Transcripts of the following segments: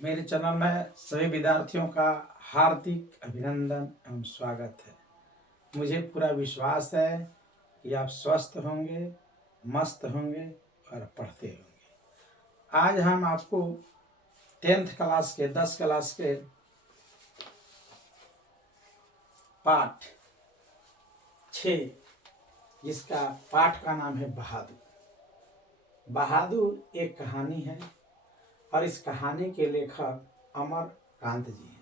मेरे चैनल में सभी विद्यार्थियों का हार्दिक अभिनंदन एवं स्वागत है। मुझे पूरा विश्वास है कि आप स्वस्थ होंगे, मस्त होंगे और पढ़ते होंगे। आज हम आपको 10th क्लास के 10 क्लास के पाठ 6 जिसका पाठ का नाम है बहादुर। बहादुर एक कहानी है और इस कहानी के लेखक अमरकांत जी हैं।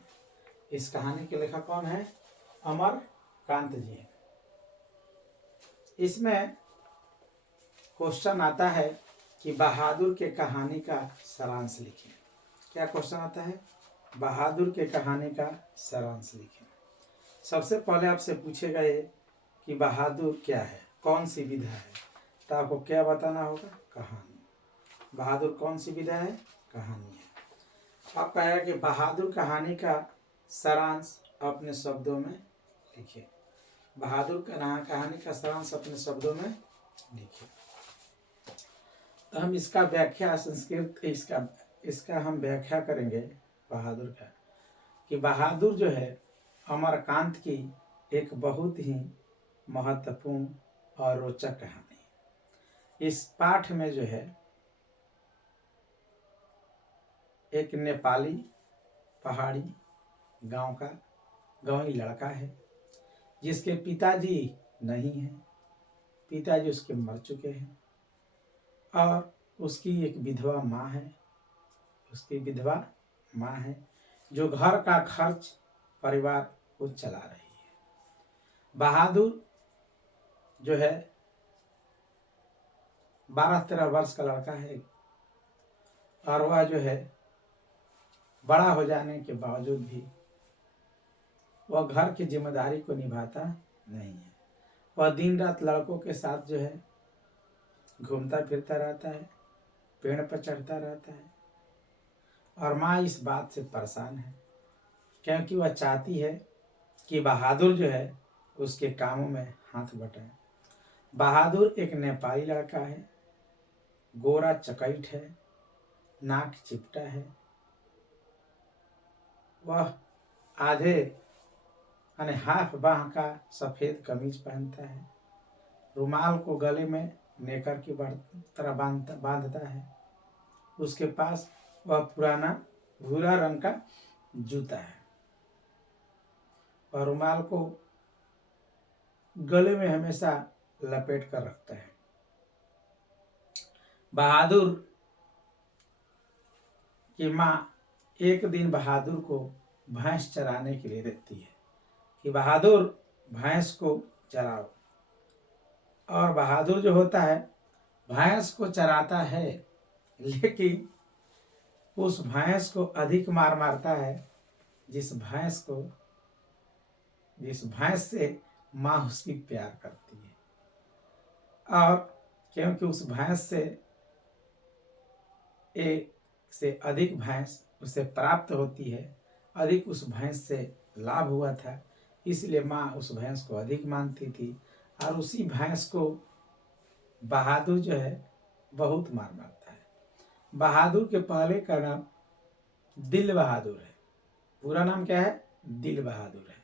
इस कहानी के लेखक कौन है? अमरकांत जी हैं। इसमें क्वेश्चन आता है कि बहादुर के कहानी का सारांश लिखें। क्या क्वेश्चन आता है? बहादुर के कहानी का सारांश लिखें। सबसे पहले आपसे पूछेगा ये कि बहादुर क्या है, कौन सी विधा है, तो आपको क्या बताना होगा? कहानी। बहादुर कौन सी विधा है? कहानी है। अब कहेगा कि बहादुर कहानी का सारांश अपने शब्दों में लिखिए। बहादुर कहानी का सारांश अपने शब्दों में लिखिए। तो हम इसका व्याख्या संस्कृत इसका हम व्याख्या करेंगे बहादुर का, कि बहादुर जो है अमरकांत की एक बहुत ही महत्वपूर्ण और रोचक कहानी है। इस पाठ में जो है एक नेपाली पहाड़ी गांव का गांवी लड़का है जिसके पिताजी नहीं हैं, पिताजी उसके मर चुके हैं और उसकी एक विधवा माँ है, उसकी विधवा माँ है जो घर का खर्च परिवार को चला रही है। बहादुर जो है 12-13 वर्ष का लड़का है और वह जो है बड़ा हो जाने के बावजूद भी वह घर की जिम्मेदारी को निभाता नहीं है। वह दिन रात लड़कों के साथ जो है घूमता फिरता रहता है, पेड़ पर चढ़ता रहता है और माँ इस बात से परेशान है क्योंकि वह चाहती है कि बहादुर जो है उसके कामों में हाथ बटाए। बहादुर एक नेपाली लड़का है, गोरा चकैट है, नाक चिपटा है। वह आधे यानी हाफ बाह का सफेद कमीज पहनता है, रुमाल को गले में नेकर की तरह बांधता है। उसके पास वह पुराना भूरा रंग का जूता है और रुमाल को गले में हमेशा लपेट कर रखता है। बहादुर की माँ एक दिन बहादुर को भैंस चराने के लिए देती है कि बहादुर भैंस को चराओ। और बहादुर जो होता है भैंस को चराता है, लेकिन उस भैंस को अधिक मार मारता है जिस भैंस से माँ उसकी प्यार करती है। और क्योंकि उस भैंस से एक से अधिक भैंस उसे प्राप्त होती है, अधिक उस भैंस से लाभ हुआ था, इसलिए माँ उस भैंस को अधिक मानती थी और उसी भैंस को बहादुर जो है बहुत मार मारता है। बहादुर के पहले का नाम दिल बहादुर है, पूरा नाम क्या है? दिल बहादुर है।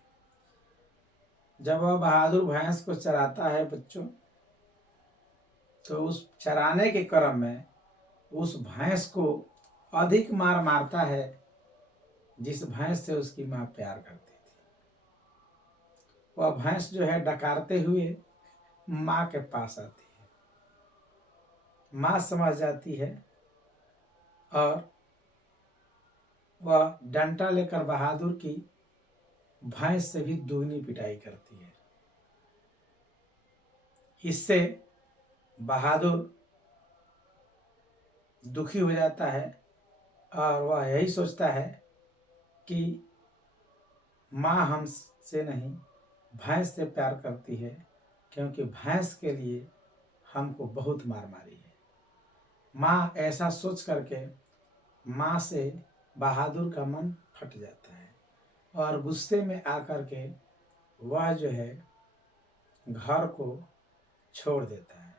जब वह बहादुर भैंस को चराता है बच्चों, तो उस चराने के क्रम में उस भैंस को अधिक मार मारता है जिस भैंस से उसकी माँ प्यार करती थी। वह भैंस जो है डकारते हुए माँ के पास आती है। माँ समझ जाती है और वह डंडा लेकर बहादुर की भैंस से भी दुगनी पिटाई करती है। इससे बहादुर दुखी हो जाता है और वह यही सोचता है कि माँ हमसे नहीं भैंस से प्यार करती है, क्योंकि भैंस के लिए हमको बहुत मार मारी है। माँ ऐसा सोच करके माँ से बहादुर का मन फट जाता है और गुस्से में आकर के वह जो है घर को छोड़ देता है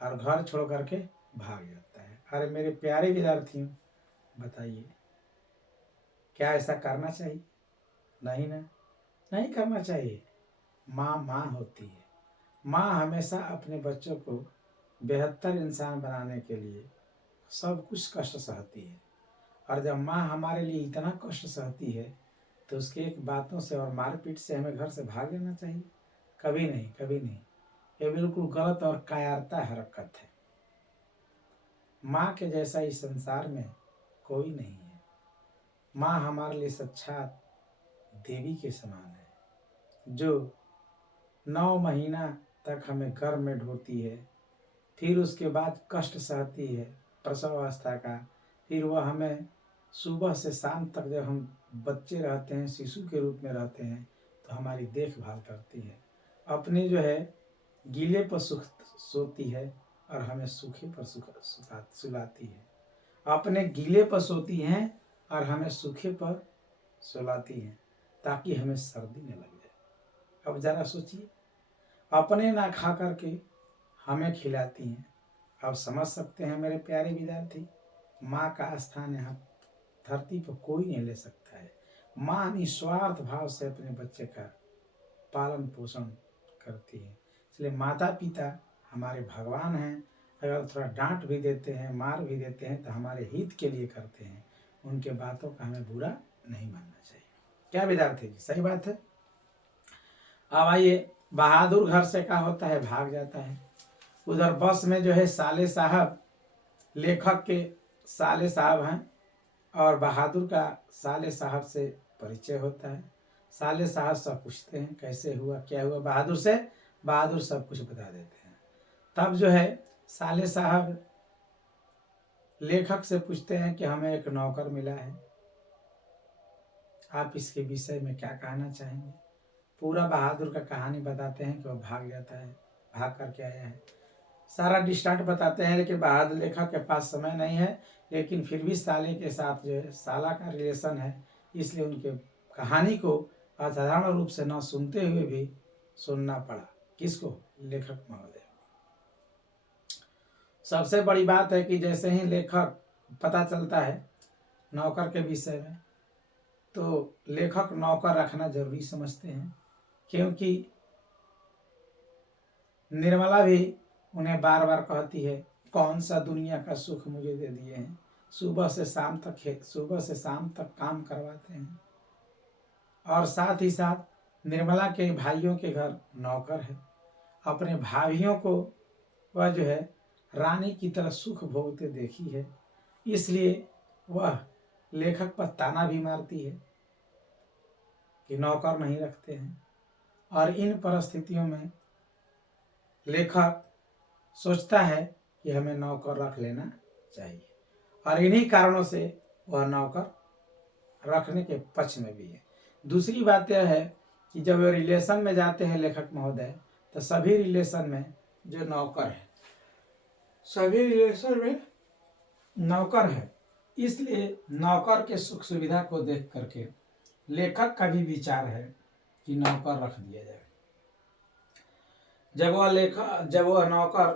और घर छोड़ करके भाग जाता है अरे मेरे प्यारे विद्यार्थियों, बताइए क्या ऐसा करना चाहिए? नहीं ना, नहीं करना चाहिए। माँ माँ होती है। माँ हमेशा अपने बच्चों को बेहतर इंसान बनाने के लिए सब कुछ कष्ट सहती है। और जब माँ हमारे लिए इतना कष्ट सहती है तो उसकी एक बातों से और मारपीट से हमें घर से भाग जाना चाहिए? कभी नहीं, कभी नहीं। ये बिल्कुल गलत और कायरता हरकत है। माँ के जैसा इस संसार में कोई नहीं है। माँ हमारे लिए साक्षात देवी के समान है, जो 9 महीना तक हमें गर्भ में ढोती है, फिर उसके बाद कष्ट सहती है प्रसव अवस्था का, फिर वह हमें सुबह से शाम तक जब हम बच्चे रहते हैं, शिशु के रूप में रहते हैं, तो हमारी देखभाल करती है। अपने जो है गीले पर सोती है और हमें सूखे पर सुलाती है। अपने गीले पर सोती हैं और हमें सूखे पर सुलाती हैं, ताकि हमें सर्दी न लग जाए। अब जरा सोचिए, अपने ना खा करके हमें खिलाती हैं। अब समझ सकते हैं मेरे प्यारे विद्यार्थी, माँ का स्थान यहाँ धरती पर कोई नहीं ले सकता है। माँ निस्वार्थ भाव से अपने बच्चे का पालन पोषण करती है। इसलिए माता पिता हमारे भगवान हैं। अगर थोड़ा डांट भी देते हैं, मार भी देते हैं, तो हमारे हित के लिए करते हैं। उनके बातों का हमें बुरा नहीं मानना चाहिए। क्या विद्यार्थी जी, सही बात है। अब आइए, बहादुर घर से क्या होता है, भाग जाता है। उधर बस में जो है साले साहब, लेखक के साले साहब हैं, और बहादुर का साले साहब से परिचय होता है। साले साहब सब पूछते हैं कैसे हुआ, क्या हुआ बहादुर से। बहादुर सब कुछ बता देते हैं। तब जो है साले साहब लेखक से पूछते हैं कि हमें एक नौकर मिला है, आप इसके विषय में क्या कहना चाहेंगे। पूरा बहादुर का कहानी बताते हैं कि वह भाग जाता है, भाग करके आया है। सारा डिस्टार्ट बताते हैं, लेकिन बहादुर लेखक के पास समय नहीं है, लेकिन फिर भी साले के साथ जो है साला का रिलेशन है, इसलिए उनके कहानी को असाधारण रूप से न सुनते हुए भी सुनना पड़ा। किसको? लेखक महोदय। सबसे बड़ी बात है कि जैसे ही लेखक पता चलता है नौकर के विषय में, तो लेखक नौकर रखना जरूरी समझते हैं, क्योंकि निर्मला भी उन्हें बार बार कहती है, कौन सा दुनिया का सुख मुझे दे दिए हैं, सुबह से शाम तक काम करवाते हैं। और साथ ही साथ निर्मला के भाइयों के घर नौकर है। अपने भाइयों को वह जो है रानी की तरह सुख भोगते देखी है, इसलिए वह लेखक पर ताना भी मारती है कि नौकर नहीं रखते हैं। और इन परिस्थितियों में लेखक सोचता है कि हमें नौकर रख लेना चाहिए, और इन्हीं कारणों से वह नौकर रखने के पक्ष में भी है। दूसरी बात यह है कि जब वे रिलेशन में जाते हैं लेखक महोदय, तो सभी रिलेशन में जो नौकर है, सभी रिलेशन में नौकर है, इसलिए नौकर के सुख सुविधा को देख करके लेखक का भी विचार है कि नौकर रख दिया जाए। जब वह नौकर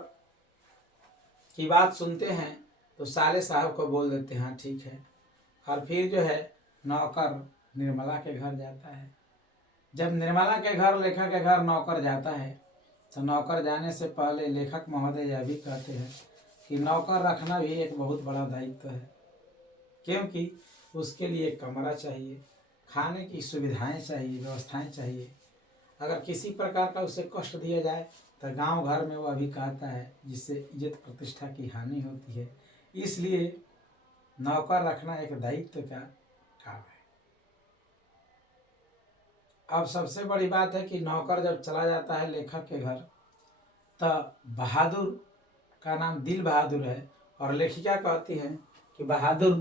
की बात सुनते हैं तो साले साहब को बोल देते हैं ठीक है, और फिर जो है नौकर निर्मला के घर जाता है। जब निर्मला के घर लेखक के घर नौकर जाता है, तो नौकर जाने से पहले लेखक महोदय यह भी कहते हैं कि नौकर रखना भी एक बहुत बड़ा दायित्व है, क्योंकि उसके लिए कमरा चाहिए, खाने की सुविधाएं चाहिए, व्यवस्थाएं चाहिए। अगर किसी प्रकार का उसे कष्ट दिया जाए तो गांव घर में वह भी कहता है, जिससे इज्जत प्रतिष्ठा की हानि होती है। इसलिए नौकर रखना एक दायित्व का काम है। अब सबसे बड़ी बात है कि नौकर जब चला जाता है लेखक के घर, तो बहादुर का नाम दिल बहादुर है, और लेखिका कहती है कि बहादुर,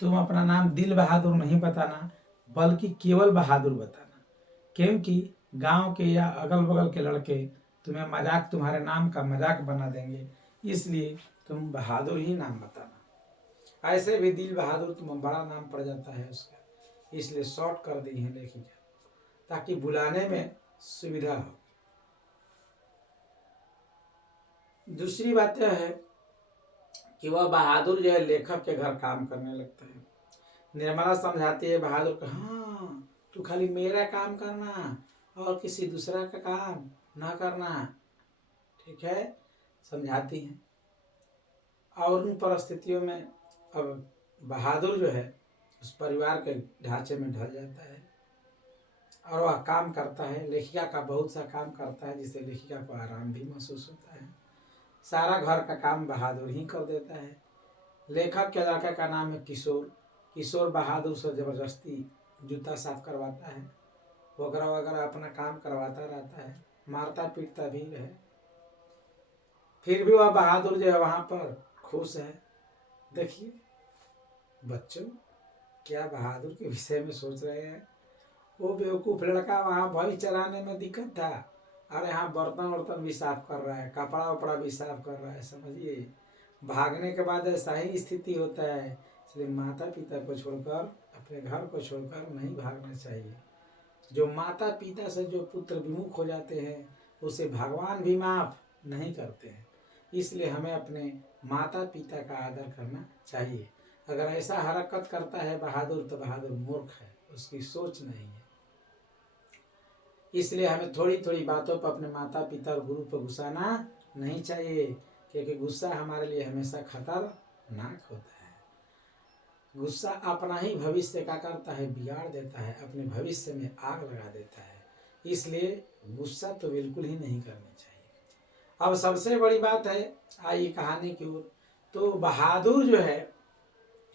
तुम अपना नाम दिल बहादुर नहीं बताना, बल्कि केवल बहादुर बताना, क्योंकि गांव के या अगल बगल के लड़के तुम्हें मजाक, तुम्हारे नाम का मजाक बना देंगे, इसलिए तुम बहादुर ही नाम बताना। ऐसे भी दिल बहादुर तुम बड़ा नाम पड़ जाता है उसका, इसलिए शॉर्ट कर दी है लेखिका, ताकि बुलाने में सुविधा हो। दूसरी बात यह है कि वह बहादुर जो है लेखक के घर काम करने लगता है। निर्मला समझाती है बहादुर को, हाँ तू खाली मेरा काम करना और किसी दूसरा का काम ना करना, ठीक है, समझाती हैं। और उन परिस्थितियों में अब बहादुर जो है उस परिवार के ढांचे में ढल जाता है और वह काम करता है, लेखिका का बहुत सा काम करता है जिससे लेखिका को आराम भी महसूस होता है। सारा घर का काम बहादुर ही कर देता है। लेखक के लड़का का नाम है किशोर। किशोर बहादुर से ज़बरदस्ती जूता साफ करवाता है, वगैरह वगैरह अपना काम करवाता रहता है, मारता पीटता भी है। फिर भी वह बहादुर जो है वहाँ पर खुश है। देखिए बच्चों, क्या बहादुर के विषय में सोच रहे हैं। वो बेवकूफ़ लड़का वहाँ भई चलाने में दिक्कत था और यहाँ बर्तन वर्तन भी साफ कर रहा है, कपड़ा वपड़ा भी साफ कर रहा है। समझिए, भागने के बाद ऐसा ही स्थिति होता है। इसलिए माता पिता को छोड़कर, अपने घर को छोड़कर नहीं भागना चाहिए। जो माता पिता से जो पुत्र विमुख हो जाते हैं उसे भगवान भी माफ नहीं करते हैं। इसलिए हमें अपने माता पिता का आदर करना चाहिए। अगर ऐसा हरकत करता है बहादुर तो बहादुर मूर्ख है, उसकी सोच नहीं है। इसलिए हमें थोड़ी थोड़ी बातों पर अपने माता पिता और गुरु पर गुस्साना नहीं चाहिए, क्योंकि गुस्सा हमारे लिए हमेशा खतरनाक होता है। गुस्सा अपना ही भविष्य का करता है, बिगाड़ देता है, अपने भविष्य में आग लगा देता है। इसलिए गुस्सा तो बिल्कुल ही नहीं करनी चाहिए। अब सबसे बड़ी बात है, आइए कहानी की ओर। तो बहादुर जो है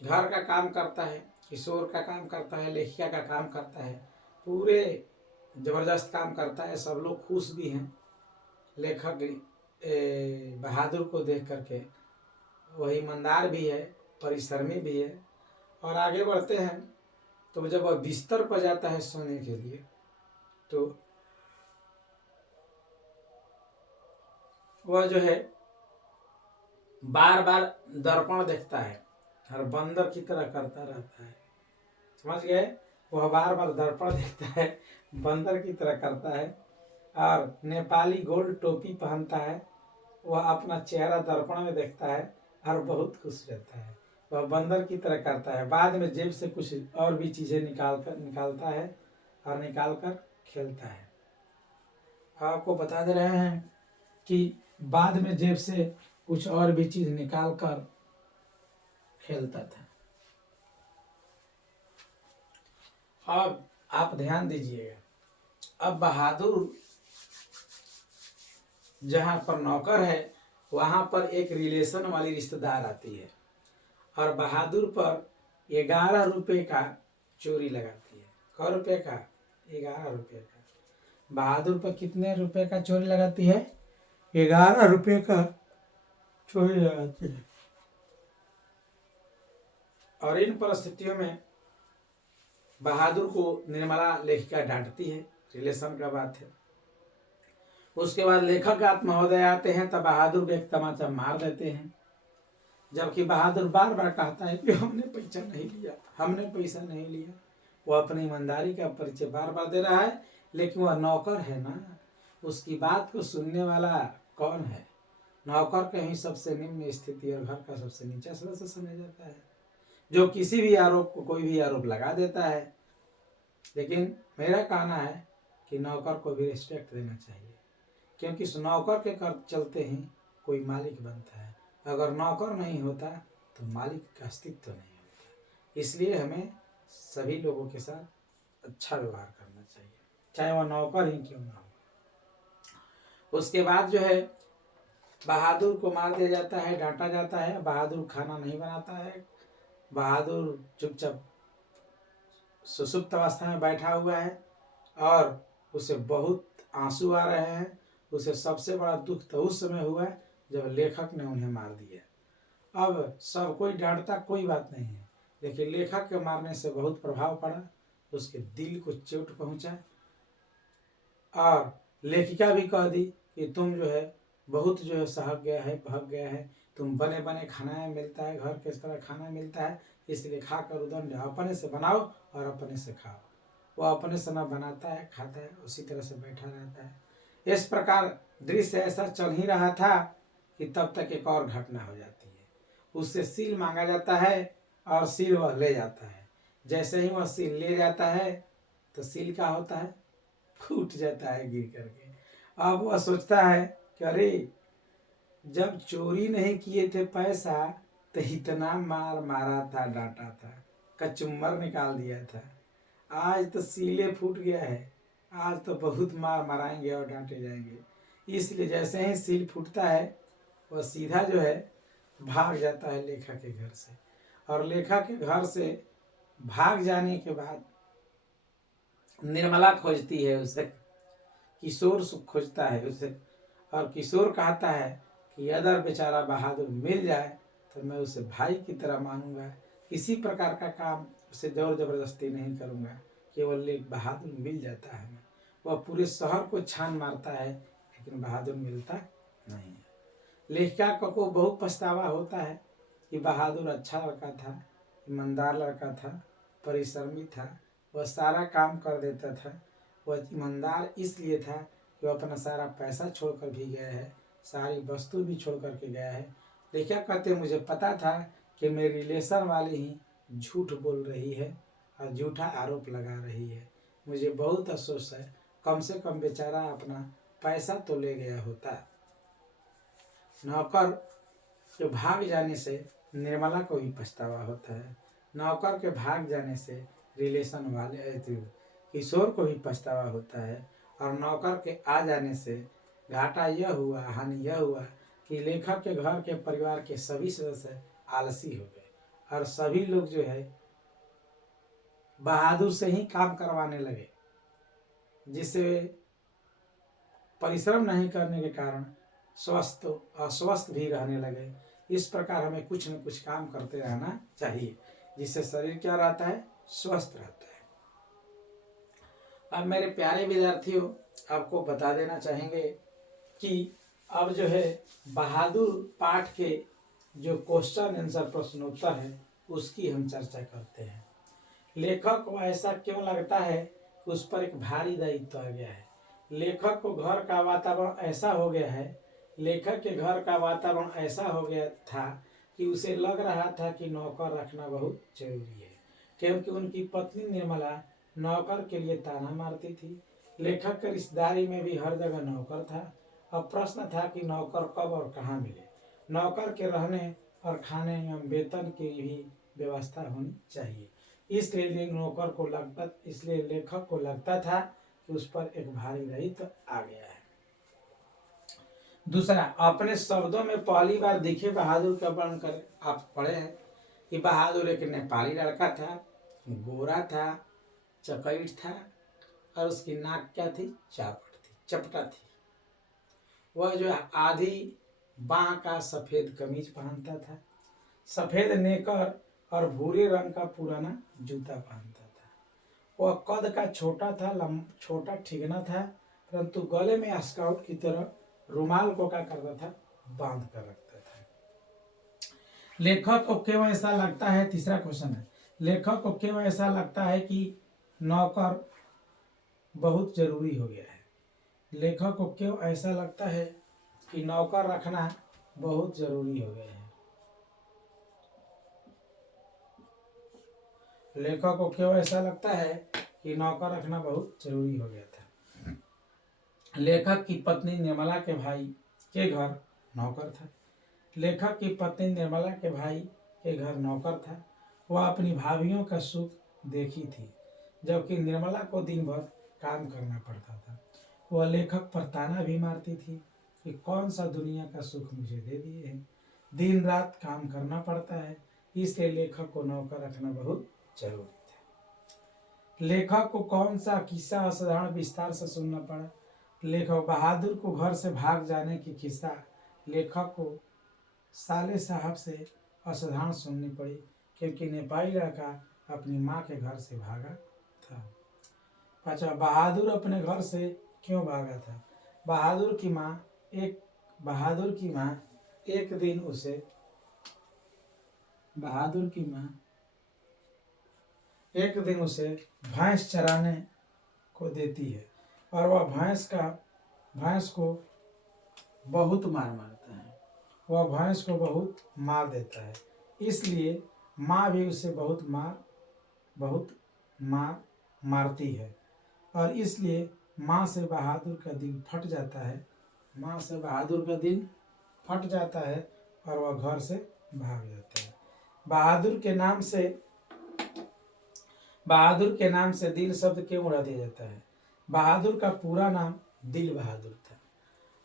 घर का काम करता है, किशोर का काम करता है, लेखिका का काम करता है, पूरे जबरदस्त काम करता है। सब लोग खुश भी हैं लेखक बहादुर को देख करके। वही ईमानदार भी है, परिश्रमी भी है। और आगे बढ़ते हैं तो जब वह बिस्तर पर जाता है सोने के लिए तो वह जो है बार बार दर्पण देखता है और बंदर की तरह करता रहता है। समझ गए? वह बार बार दर्पण देखता है, बंदर की तरह करता है और नेपाली गोल्ड टोपी पहनता है। वह अपना चेहरा दर्पण में देखता है और बहुत खुश रहता है। वह बंदर की तरह करता है। बाद में जेब से कुछ और भी चीज़ें निकालता है और निकाल कर खेलता है। आपको बता दे रहे हैं कि बाद में जेब से कुछ और भी चीज़ निकाल कर खेलता था। अब आप ध्यान दीजिएगा, अब बहादुर जहाँ पर नौकर है वहाँ पर एक रिलेशन वाली रिश्तेदार आती है और बहादुर पर 11 रुपये का चोरी लगाती है। कै रुपये का? 11 रुपये का। बहादुर पर कितने रुपए का चोरी लगाती है? 11 रुपये का चोरी लगाती है। और इन परिस्थितियों में बहादुर को निर्मला लेखिका डांटती है, रिलेशन का बात है। उसके बाद लेखक महोदय आते हैं तब बहादुर को एक तमाचा मार देते हैं, जबकि बहादुर बार बार कहता है कि हमने पैसा नहीं लिया, हमने पैसा नहीं लिया। वो अपनी ईमानदारी का परिचय बार बार दे रहा है, लेकिन वह नौकर है ना, उसकी बात को सुनने वाला कौन है? नौकर के ही सबसे निम्न स्थिति और घर का सबसे नीचा सदस्य समझा जाता है, जो किसी भी आरोप को कोई भी आरोप लगा देता है। लेकिन मेरा कहना है कि नौकर को भी रिस्पेक्ट देना चाहिए, क्योंकि उस नौकर के कर चलते ही कोई मालिक बनता है। अगर नौकर नहीं होता तो मालिक का अस्तित्व नहीं होता। इसलिए हमें सभी लोगों के साथ अच्छा व्यवहार करना चाहिए, चाहे वह नौकर ही क्यों ना हो। उसके बाद जो है बहादुर को मार दिया जाता है, डांटा जाता है। बहादुर खाना नहीं बनाता है। बहादुर चुपचाप सुसुप्त अवस्था में बैठा हुआ है और उसे बहुत आंसू आ रहे हैं। उसे सबसे बड़ा दुख तो उस समय हुआ जब लेखक ने उन्हें मार दिया। अब सब कोई डांटता, कोई बात नहीं है, लेकिन लेखक के मारने से बहुत प्रभाव पड़ा, उसके दिल को चोट पहुंचा। और लेखिका भी कह दी कि तुम जो है बहुत जो है सहक गया है, बहक गया है, तुम बने बने खाना मिलता है, घर के तरह खाना मिलता है, इसलिए खाकर उदंड अपने से बनाओ और अपने से खाओ। वो अपने से न बनाता है, खाता है, उसी तरह से बैठा रहता है। इस प्रकार दृश्य ऐसा चल ही रहा था कि तब तक एक और घटना हो जाती है। उससे सील मांगा जाता है और सील वह ले जाता है। जैसे ही वह सील ले जाता है तो सील क्या होता है, फूट जाता है गिर करके। अब वह सोचता है कि अरे जब चोरी नहीं किए थे पैसा तो इतना मार मारा था, डांटा था, कचुम्बर निकाल दिया था, आज तो सीले फूट गया है, आज तो बहुत मार मराएंगे और डांटे जाएंगे। इसलिए जैसे ही सील फूटता है वह सीधा जो है भाग जाता है लेखा के घर से। और लेखा के घर से भाग जाने के बाद निर्मला खोजती है उसे, किशोर खोजता है उसे, और किशोर कहता है कि अगर बेचारा बहादुर मिल जाए तो मैं उसे भाई की तरह मानूंगा, किसी प्रकार का काम उसे जोर जबरदस्ती नहीं करूंगा, केवल एक बहादुर मिल जाता है। वह पूरे शहर को छान मारता है लेकिन बहादुर मिलता नहीं है। लेखिका को बहुत पछतावा होता है कि बहादुर अच्छा लड़का था, ईमानदार लड़का था, परिश्रमी था, वह सारा काम कर देता था। वह ईमानदार इसलिए था कि वह अपना सारा पैसा छोड़कर भी गया है, सारी वस्तु भी छोड़ करके गया है। लेखिका कहते मुझे पता था कि मेरी रिलेशन वाली ही झूठ बोल रही है और झूठा आरोप लगा रही है, मुझे बहुत अफसोस है, कम से कम बेचारा अपना पैसा तो ले गया होता। नौकर के भाग जाने से निर्मला को भी पछतावा होता है, नौकर के भाग जाने से रिलेशन वाले किशोर को भी पछतावा होता है, और नौकर के आ जाने से घाटा यह हुआ, हानि यह हुआ कि लेखक के घर के परिवार के सभी सदस्य आलसी हो गए और सभी लोग जो है बहादुर से ही काम करवाने लगे, जिससे परिश्रम नहीं करने के कारण अस्वस्थ भी रहने लगे। इस प्रकार हमें कुछ न कुछ काम करते रहना चाहिए जिससे शरीर क्या रहता है, स्वस्थ रहता है। अब मेरे प्यारे विद्यार्थियों, आपको बता देना चाहेंगे कि अब जो है बहादुर पाठ के जो क्वेश्चन आंसर प्रश्नोत्तर है उसकी हम चर्चा करते हैं। लेखक को ऐसा क्यों लगता है कि उस पर एक भारी दायित्व आ गया है। लेखक को घर का वातावरण ऐसा हो गया है, लेखक के घर का वातावरण ऐसा हो गया था कि उसे लग रहा था कि नौकर रखना बहुत जरूरी है, क्योंकि उनकी पत्नी निर्मला नौकर के लिए ताना मारती थी। लेखक की रिश्तेदारी में भी हर जगह नौकर था। अब प्रश्न था कि नौकर कब और कहाँ मिले। नौकर के रहने और खाने एवं वेतन की भी व्यवस्था होनी चाहिए। इसलिए लेखक को लगता था कि उस पर एक भारी दायित्व आ गया है। दूसरा, अपने शब्दों में पहली बार दिखे बहादुर का वर्णन कर आप पढ़े हैं कि बहादुर एक नेपाली लड़का था, गोरा था, चपैट था और उसकी नाक क्या थी, चपटा थी। वह जो आधी बाह का सफेद कमीज पहनता था, सफेद नेकर और भूरे रंग का पुराना जूता पहनता था। वह कद का छोटा था, छोटा ठिगना था, परंतु गले में स्काउट की तरह रुमाल को क्या करता था, बांध कर रखता था। लेखक को क्यों ऐसा लगता है, तीसरा क्वेश्चन है, लेखक को क्यों ऐसा लगता है कि नौकर बहुत जरूरी हो गया है। लेखक को क्यों ऐसा लगता है कि नौकर रखना बहुत जरूरी हो गया है। लेखक को क्यों ऐसा लगता है कि नौकर रखना बहुत जरूरी हो गया था। लेखक की पत्नी निर्मला के भाई के घर नौकर था। लेखक की पत्नी निर्मला के भाई के घर नौकर था। वह अपनी भाभीियों का सुख देखी थी, जबकि निर्मला को दिन भर काम करना पड़ता था। वह लेखक पर ताना भी मारती थी कि कौन सा दुनिया का सुख मुझे दे दिए है, दिन रात काम करना पड़ता है, इसलिए लेखक को नौकर रखना बहुत जरूरी था। लेखक को कौन सा किस्सा असाधारण विस्तार से सुनना पड़ा। लेखक बहादुर को घर से भाग जाने की किस्सा लेखक को साले साहब से असाधारण सुननी पड़ी, क्योंकि नेपाली लड़का अपनी माँ के घर से भागा था। अच्छा, बहादुर अपने घर से क्यों भागा था। बहादुर की माँ एक दिन उसे भैंस चराने को देती है और वह भैंस को बहुत मारता है। वह भैंस को बहुत मार देता है। इसलिए माँ भी उसे बहुत मारती है, और इसलिए माँ से बहादुर का दिल फट जाता है। माँ से बहादुर का दिल फट जाता है और वह घर से भाग जाता है। बहादुर के नाम से दिल शब्द क्यों उड़ा दिया जाता है? बहादुर का पूरा नाम दिल बहादुर था,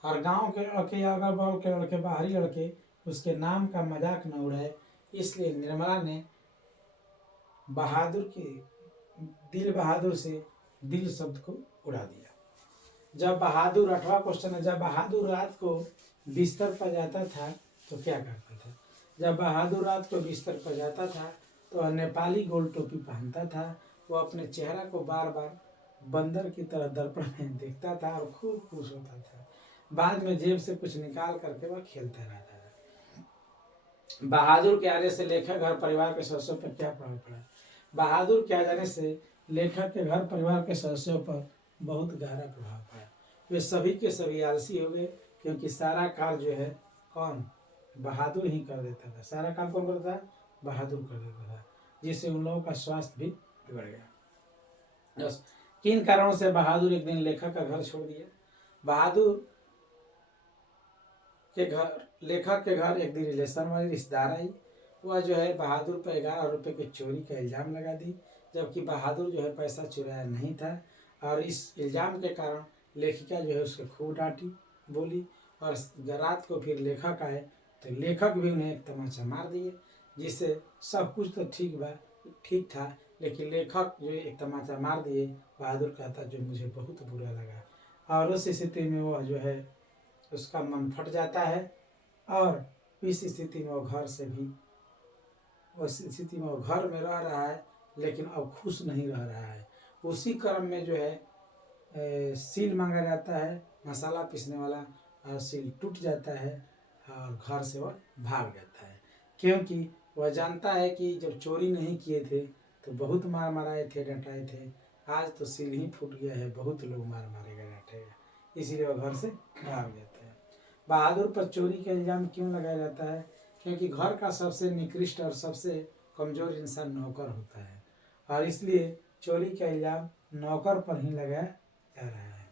और गांव के लड़के, अगल बगल के लड़के, बाहरी लड़के उसके नाम का मजाक न उड़ाए, इसलिए निर्मला ने दिल बहादुर से दिल शब्द को उड़ा दिया। जब बहादुर, 8वां क्वेश्चन है, जब बहादुर रात को बिस्तर पर जाता था तो क्या करता था? जब बहादुर रात को बिस्तर पर जाता था तो नेपाली गोल टोपी पहनता था। वो अपने चेहरा को बार बार बंदर की तरह दर्पण में देखता था और खूब खुश होता था। बाद में जेब से कुछ निकाल करके वह खेलता रहता था। बहादुर के आने से लेखक घर परिवार के सदस्यों पर क्या प्रभाव पड़ा? बहादुर के आ जाने से लेखक के घर परिवार के सदस्यों पर बहुत गहरा प्रभाव पड़ा। वे सभी के सभी आलसी हो गए, क्योंकि सारा कार्य जो है कौन? बहादुर ही कर देता था। सारा काम कौन करता था? बहादुर कर देता था, जिससे उन लोगों का स्वास्थ्य भी बिगड़ गया। बस किन कारणों से बहादुर एक दिन लेखक का घर छोड़ दिया? लेखक के घर एक दिन रिलेशन वाली रिश्तेदार आई। वह जो है बहादुर पर 11 रुपए की चोरी का इल्जाम लगा दी, जबकि बहादुर जो है पैसा चुराया नहीं था। और इस इल्जाम के कारण लेखिका जो है उसको खूब डांटी, बोली। और रात को फिर लेखक आए तो लेखक भी उन्हें एक तमाचा मार दिए, जिससे सब कुछ तो ठीक था, लेकिन लेखक जो एक तमाचा मार दिए, बहादुर कहता जो मुझे बहुत बुरा लगा। और उस स्थिति में वह जो है उसका मन फट जाता है, और इस स्थिति में वो घर में रह रहा है, लेकिन अब खुश नहीं रह रहा है। उसी क्रम में जो है सील मांगा जाता है, मसाला पीसने वाला, और सील टूट जाता है और घर से वह भाग जाता है, क्योंकि वह जानता है कि जब चोरी नहीं किए थे तो बहुत मार मराए थे, डटाए थे। आज तो सील ही फूट गया है, बहुत लोग मार मारेगा, डांटेगा, इसीलिए वह घर से भाग जाता है। बहादुर पर चोरी का इल्जाम क्यों लगाया जाता है? क्योंकि घर का सबसे निकृष्ट और सबसे कमजोर इंसान नौकर होता है, और इसलिए चोरी का इल्जाम नौकर पर ही लगाया जा रहा है।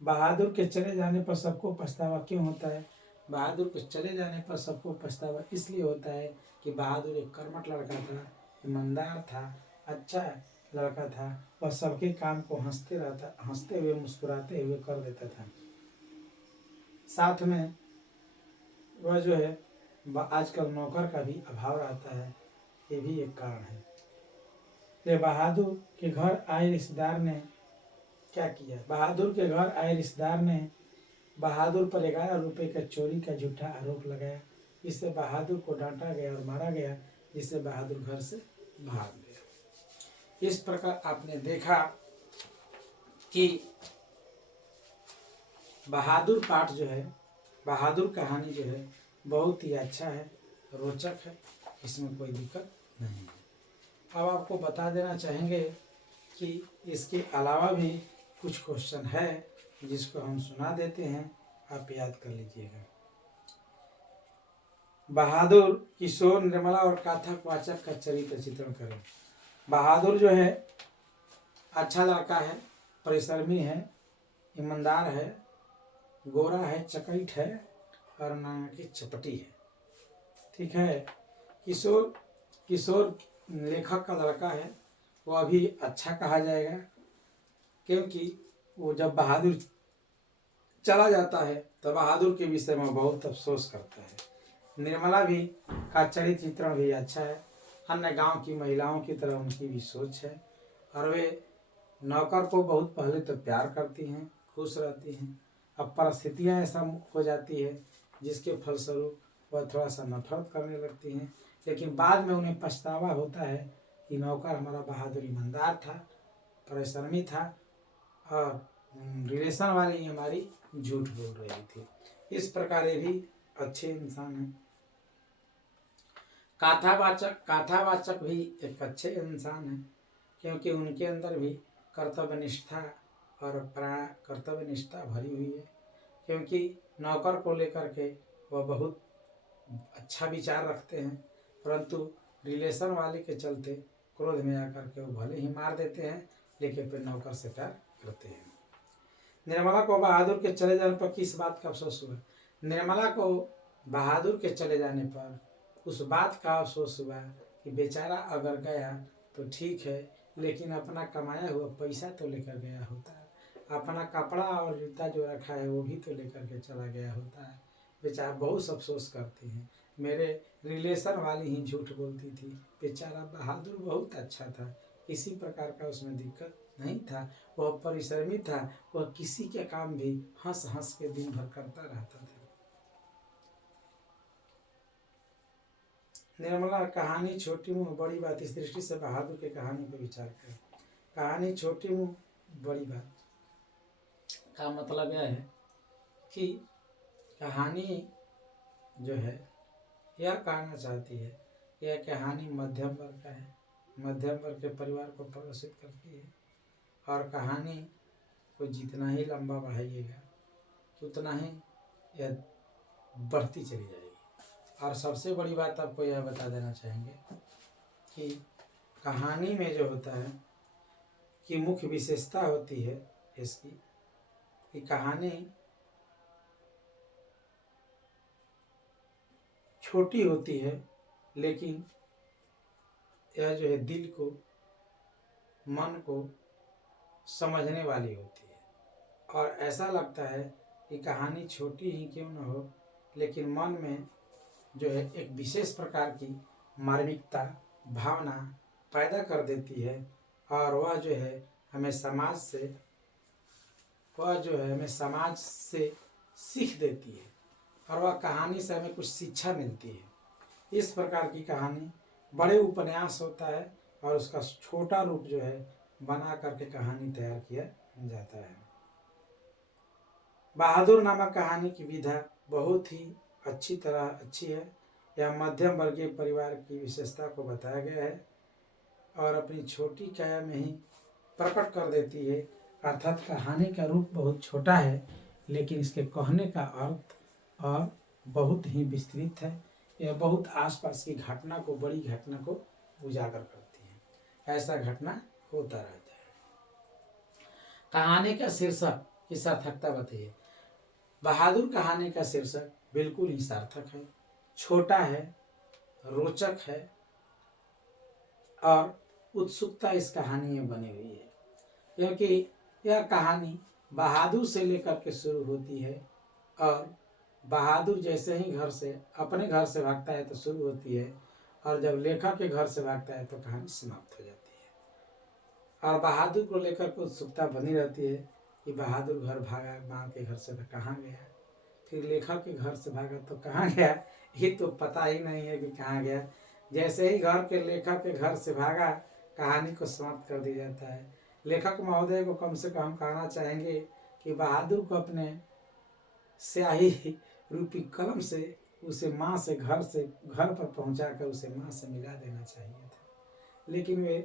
बहादुर के चले जाने पर सबको पछतावा क्यों होता है? बहादुर के चले जाने पर सबको पछतावा इसलिए होता है कि बहादुर एक कर्मठ लड़का था, ईमानदार था, अच्छा लड़का था। वह सबके काम को हंसते हुए मुस्कुराते हुए कर देता था। साथ में वह जो है आजकल नौकर का भी अभाव रहता है, ये भी एक कारण है। तो बहादुर के घर आए रिश्तेदार ने क्या किया? बहादुर के घर आए रिश्तेदार ने बहादुर पर 11 रुपए का चोरी का झूठा आरोप लगाया। इससे बहादुर को डांटा गया और मारा गया, जिससे बहादुर घर से भाग गया। इस प्रकार आपने देखा कि बहादुर पाठ जो है, बहादुर कहानी जो है बहुत ही अच्छा है, रोचक है, इसमें कोई दिक्कत नहीं है। अब आपको बता देना चाहेंगे कि इसके अलावा भी कुछ क्वेश्चन है जिसको हम सुना देते हैं, आप याद कर लीजिएगा। बहादुर, किशोर, निर्मला और कथक वाचक का चरित्र चित्रण करें। बहादुर जो है अच्छा लड़का है, परिश्रमी है, ईमानदार है, गोरा है, चकैठ है, और नाना की चपटी है। ठीक है। किशोर लेखक का लड़का है, वह भी अच्छा कहा जाएगा, क्योंकि वो जब बहादुर चला जाता है तो बहादुर के विषय में बहुत अफसोस करता है। निर्मला भी का चरित्र चित्रण भी अच्छा है, अन्य गांव की महिलाओं की तरह उनकी भी सोच है, और वे नौकर को बहुत पहले तो प्यार करती हैं, खुश रहती हैं। अब परिस्थितियाँ ऐसा हो जाती है जिसके फलस्वरूप वह थोड़ा सा नफरत करने लगती हैं, लेकिन बाद में उन्हें पछतावा होता है कि नौकर हमारा बहादुर ईमानदार था, परिश्रमी था, और रिलेशन वाली हमारी झूठ बोल रही थी। इस प्रकार ये भी अच्छे इंसान हैं। कथावाचक भी एक अच्छे इंसान हैं, क्योंकि उनके अंदर भी कर्तव्यनिष्ठा भरी हुई है, क्योंकि नौकर को लेकर के वह बहुत अच्छा विचार रखते हैं, परंतु रिलेशन वाले के चलते क्रोध में आकर के वो भले ही मार देते हैं, लेकिन फिर नौकर से प्यार करते हैं। निर्मला को बहादुर के चले जाने पर किस बात का अफसोस हुआ? निर्मला को बहादुर के चले जाने पर उस बात का अफसोस हुआ कि बेचारा अगर गया तो ठीक है, लेकिन अपना कमाया हुआ पैसा तो लेकर गया होता है, अपना कपड़ा और जूता जो रखा है वो भी तो लेकर के चला गया होता है। बेचारा बहुत अफसोस करती हैं, मेरे रिलेशन वाली ही झूठ बोलती थी, बेचारा बहादुर बहुत अच्छा था, किसी प्रकार का उसमें दिक्कत नहीं था, वह परिश्रमी था, वह किसी के काम भी हंस हंस के दिन भर करता रहता था। निर्मला कहानी छोटी मुँह बड़ी बात, इस दृष्टि से बहादुर की कहानी पर विचार करें। कहानी छोटी मुँह बड़ी बात का मतलब यह है कि कहानी जो है यह कहना चाहती है, यह कहानी मध्यम वर्ग का है, मध्यम वर्ग के परिवार को प्रदर्शित करती है, और कहानी को जितना ही लंबा बढ़ाइएगा उतना ही यह बढ़ती चली जाएगी। और सबसे बड़ी बात आपको यह बता देना चाहेंगे कि कहानी में जो होता है कि मुख्य विशेषता होती है इसकी कि कहानी छोटी होती है, लेकिन यह जो है दिल को, मन को समझने वाली होती है। और ऐसा लगता है कि कहानी छोटी ही क्यों न हो, लेकिन मन में जो है एक विशेष प्रकार की मार्मिकता, भावना पैदा कर देती है, और वह जो है हमें समाज से सीख देती है, और वह कहानी से हमें कुछ शिक्षा मिलती है। इस प्रकार की कहानी बड़े उपन्यास होता है, और उसका छोटा रूप जो है बना करके कहानी तैयार किया जाता है। बहादुर नामक कहानी की विधा बहुत ही अच्छी है। यह मध्यम वर्गीय परिवार की विशेषता को बताया गया है और अपनी छोटी काया में ही प्रकट कर देती है। अर्थात कहानी का रूप बहुत छोटा है, लेकिन इसके कहने का अर्थ और बहुत ही विस्तृत है। यह बहुत आसपास की घटना को, बड़ी घटना को उजागर करती है। ऐसा घटना होता रहता है। कहानी का शीर्षक की सार्थकता बताइए। बहादुर कहानी का शीर्षक बिल्कुल ही सार्थक है, छोटा है, रोचक है, और उत्सुकता इस कहानी में बनी हुई है, क्योंकि यह कहानी बहादुर से लेकर के शुरू होती है, और बहादुर जैसे ही अपने घर से भागता है तो शुरू होती है, और जब लेखक के घर से भागता है तो कहानी समाप्त हो जाती है। और बहादुर को लेकर के उत्सुकता बनी रहती है कि बहादुर घर भागा, माँ के घर से तो कहाँ गया, फिर लेखक के घर से भागा तो कहाँ गया, ये तो पता ही नहीं है कि कहाँ गया। जैसे ही लेखक के घर से भागा, कहानी को समाप्त कर दिया जाता है। लेखक महोदय को कम से कम कहना चाहेंगे कि बहादुर को अपने स्याही रूपी कलम से उसे माँ से घर पर पहुंचाकर उसे माँ से मिला देना चाहिए था, लेकिन वे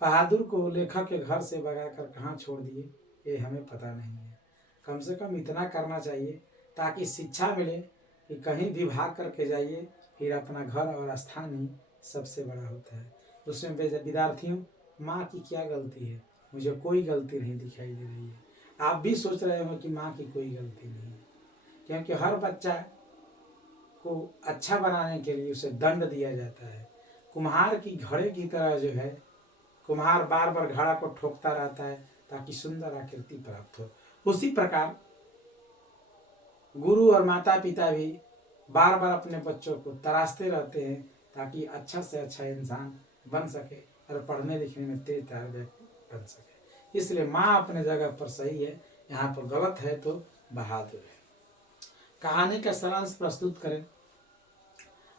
बहादुर को लेखक के घर से भगाकर कहाँ छोड़ दिए, ये हमें पता नहीं है। कम से कम इतना करना चाहिए ताकि शिक्षा मिले कि कहीं भी भाग करके जाइए, फिर अपना घर और स्थान ही सबसे बड़ा होता है। उसमें विद्यार्थियों, माँ की क्या गलती है? मुझे कोई गलती नहीं दिखाई दे रही है। आप भी सोच रहे हो कि माँ की कोई गलती नहीं है, क्योंकि हर बच्चा को अच्छा बनाने के लिए उसे दंड दिया जाता है। कुम्हार की घड़े की तरह जो है, कुम्हार बार बार घड़ा को ठोकता रहता है ताकि सुंदर आकृति प्राप्त हो। उसी प्रकार गुरु और माता पिता भी बार बार अपने बच्चों को तराशते रहते हैं ताकि अच्छा से अच्छा इंसान बन सके और पढ़ने लिखने में तेज तरार व्यक्ति बन सके। इसलिए माँ अपने जगह पर सही है, यहाँ पर गलत है तो बहादुर है। कहानी का सारांश प्रस्तुत करें।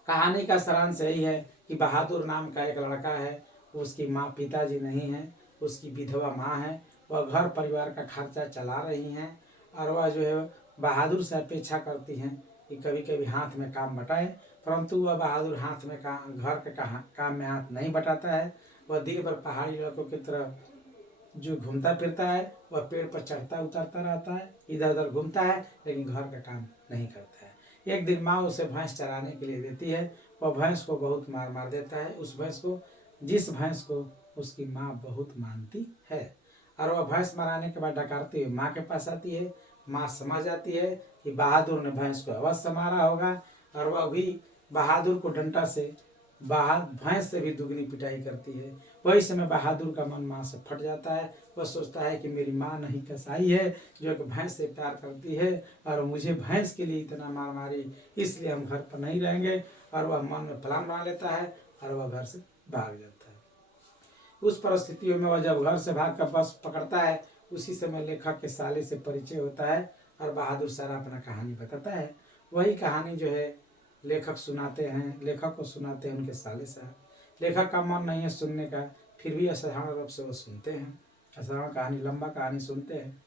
कहानी का सारांश यही है कि बहादुर नाम का एक लड़का है, उसकी माँ पिताजी नहीं है, उसकी विधवा माँ है, वह घर परिवार का खर्चा चला रही हैं, और वह जो है बहादुर से अपेक्षा करती हैं कि कभी कभी हाथ में काम बटाए, परंतु वह बहादुर हाथ में घर के काम में हाथ नहीं बटाता है। वह दिन भर पहाड़ी लड़कों की तरह जो घूमता फिरता है, वह पेड़ पर चढ़ता उतरता रहता है, इधर उधर घूमता है, लेकिन घर का काम नहीं करता है। एक दिन माँ उसे भैंस चराने के लिए देती है। वह भैंस को बहुत मार देता है, उस भैंस को, जिस भैंस को उसकी माँ बहुत मानती है। और वह भैंस मराने के बाद डकारती हुई माँ के पास आती है। माँ समझ जाती है कि बहादुर ने भैंस को अवश्य मारा होगा, और वह भी बहादुर को डंडा से भैंस से भी दुगनी पिटाई करती है। वही समय बहादुर का मन माँ से फट जाता है। वह सोचता है कि मेरी माँ नहीं कसाई है जो एक भैंस से प्यार करती है, और मुझे भैंस के लिए इतना मार मारी, इसलिए हम घर पर नहीं रहेंगे। और वह मन में प्लान बना लेता है और वह घर से भाग जाता है। उस परिस्थितियों में वह जब घर से भाग कर बस पकड़ता है, उसी समय लेखक के साले से परिचय होता है और बहादुर सारा अपना कहानी बताता है। वही कहानी जो है लेखक को सुनाते हैं उनके साले साहब। लेखक का मन नहीं है सुनने का, फिर भी असाधारण रूप से वो सुनते हैं, असाधारण कहानी, लंबा कहानी सुनते हैं।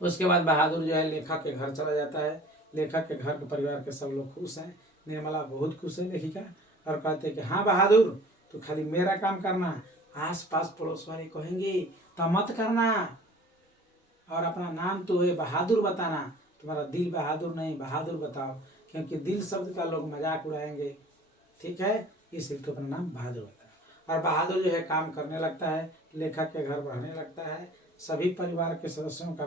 उसके बाद बहादुर जो है लेखक के घर चला जाता है। लेखक के घर के परिवार के सब लोग खुश हैं। निर्मला बहुत खुश है लेखिका, और कहते हैं कि हाँ बहादुर, तो खाली मेरा काम करना, आस पास पड़ोस वाले कहेंगे तो मत करना, और अपना नाम तो है बहादुर बताना, तुम्हारा दिल बहादुर नहीं बहादुर बताओ, क्योंकि दिल शब्द का लोग मजाक उड़ाएंगे, ठीक है, इसलिए तो अपना नाम बहादुर बताओ। और बहादुर जो है काम करने लगता है, लेखक के घर रहने लगता है, सभी परिवार के सदस्यों का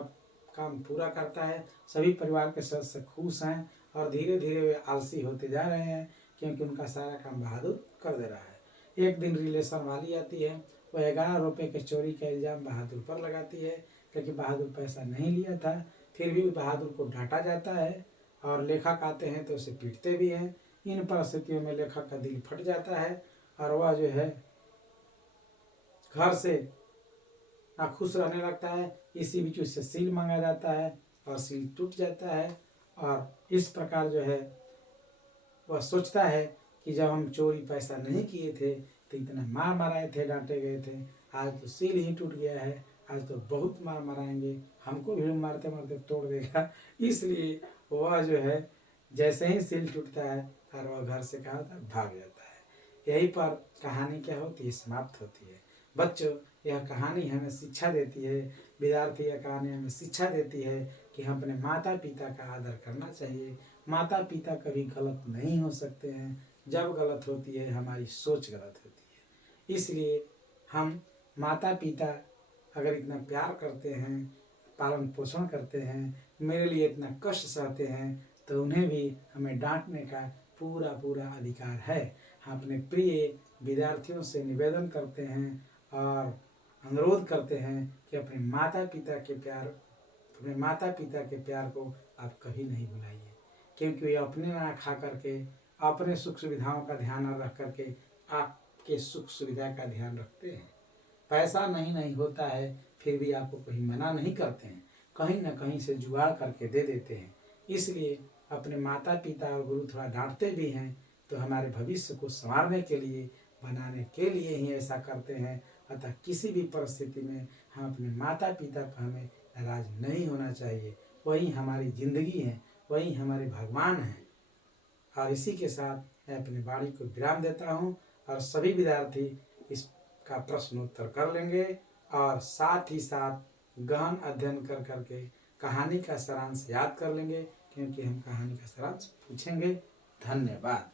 काम पूरा करता है, सभी परिवार के सदस्य खुश हैं, और धीरे धीरे वे आलसी होते जा रहे हैं, क्योंकि उनका सारा काम बहादुर कर दे रहा है। एक दिन रिलेशन वाली आती है, वह 11 रुपये के चोरी का इल्ज़ाम बहादुर पर लगाती है, क्योंकि बहादुर पैसा नहीं लिया था। फिर भी बहादुर को डांटा जाता है, और लेखक आते हैं तो उसे पीटते भी हैं। इन परिस्थितियों में लेखक का दिल फट जाता है, और वह जो है घर से नाखुश रहने लगता है। इसी बीच उससे सील मांगा जाता है, और सील टूट जाता है। और इस प्रकार जो है वह सोचता है कि जब हम चोरी पैसा नहीं किए थे तो इतना मार मराए थे, डांटे गए थे, आज तो सील ही टूट गया है, आज तो बहुत मार मराएंगे, हमको भी मारते मारते तोड़ देगा। इसलिए वह जो है जैसे ही सील टूटता है और वह घर से कहा था भाग जाता है। यहीं पर कहानी क्या होती है, समाप्त होती है। बच्चों, यह कहानी हमें शिक्षा देती है, विद्यार्थी यह कहानी हमें शिक्षा देती है कि हम अपने माता पिता का आदर करना चाहिए। माता पिता कभी गलत नहीं हो सकते हैं, जब गलत होती है हमारी सोच गलत होती है। इसलिए हम माता पिता अगर इतना प्यार करते हैं, पालन पोषण करते हैं, मेरे लिए इतना कष्ट सहते हैं, तो उन्हें भी हमें डांटने का पूरा पूरा अधिकार है। हम अपने प्रिय विद्यार्थियों से निवेदन करते हैं और अनुरोध करते हैं कि अपने माता पिता के प्यार को आप कभी नहीं भुलाइए, क्योंकि वे अपने ना खा करके, अपने सुख सुविधाओं का ध्यान रख करके आपके सुख सुविधा का ध्यान रखते हैं। पैसा नहीं होता है, फिर भी आपको कहीं मना नहीं करते हैं, कहीं ना कहीं से जुगाड़ करके दे देते हैं। इसलिए अपने माता पिता और गुरु थोड़ा डांटते भी हैं, तो हमारे भविष्य को संवारने के लिए, बनाने के लिए ही ऐसा करते हैं। अतः किसी भी परिस्थिति में हम अपने माता पिता पर हमें नाराज नहीं होना चाहिए। वही हमारी जिंदगी है, वही हमारे भगवान हैं। और इसी के साथ मैं अपनी वाणी को विराम देता हूँ, और सभी विद्यार्थी इसका प्रश्नोत्तर कर लेंगे, और साथ ही साथ गहन अध्ययन कर करके कहानी का सारांश याद कर लेंगे, क्योंकि हम कहानी का सारांश पूछेंगे। धन्यवाद।